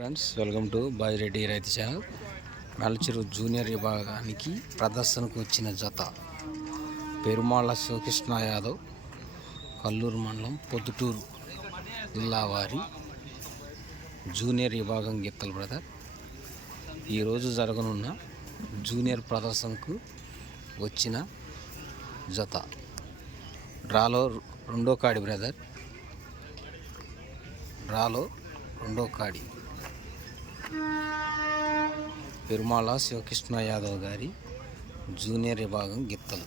Friends, welcome to Bajireddy రైతు channel. Melacheruvu junior విభాగానికి ప్రదర్శనకు వచ్చిన జత పెరుమాళ శివకృష్ణ యాదవ్, కల్లూరు మండలం పొద్దుటూరు జిల్లా వారి జూనియర్ విభాగం గిత్తలు బ్రదర్. ఈరోజు జరగనున్న జూనియర్ ప్రదర్శనకు వచ్చిన జత. డ్రాలో రెండో కాడి బ్రదర్, డ్రాలో రెండో కాడి పెరుమాళ శివకృష్ణ యాదవ్ గారి జూనియర్ విభాగం గిత్తలు.